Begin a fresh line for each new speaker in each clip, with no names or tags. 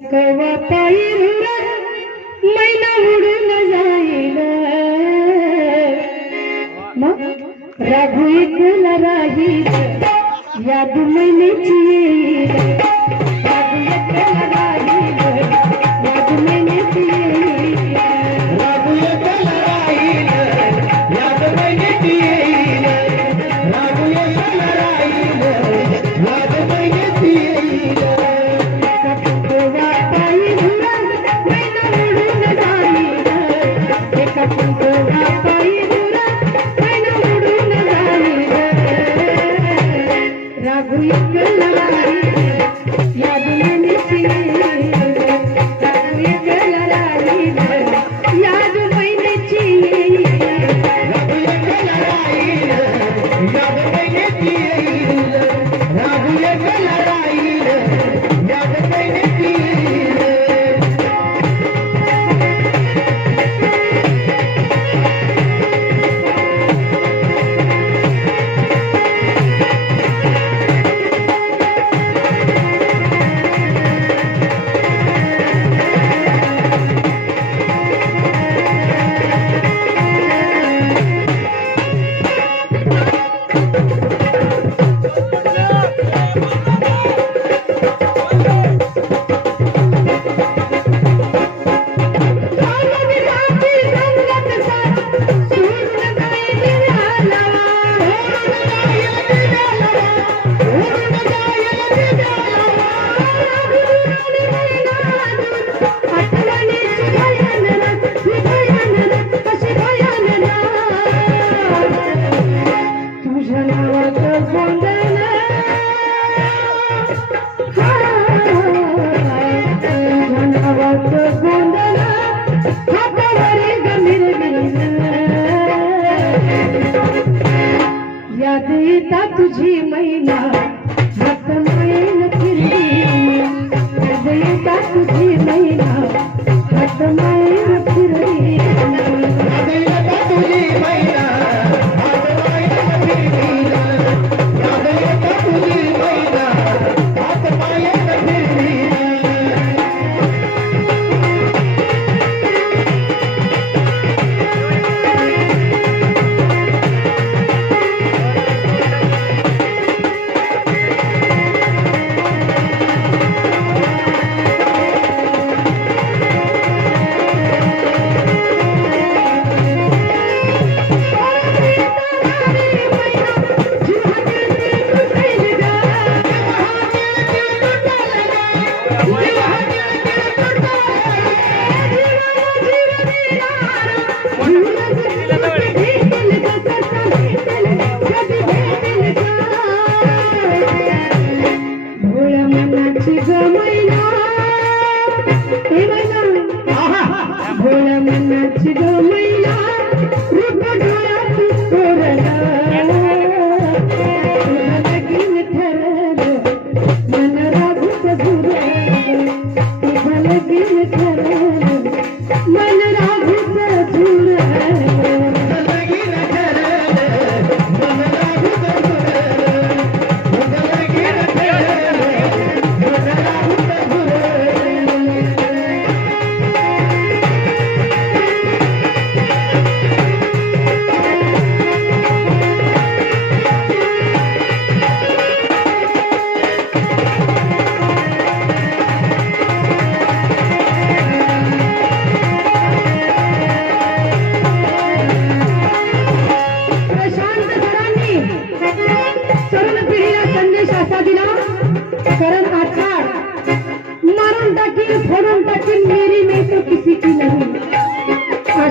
कवा पायरुरा मैना उडून जाईल. राघू एकला राहील याद मैनेची येईल. राघू कविता तुझी महिना फिरली कविता तुझी महिमा Thank you.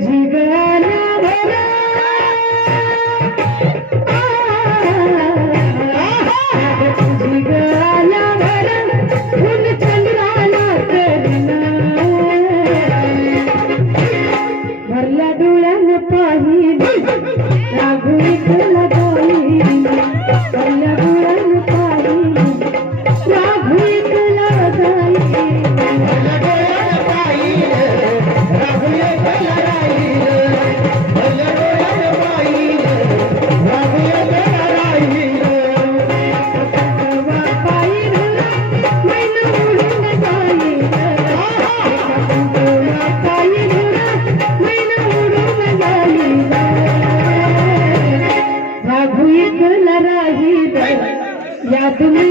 झगन তুমি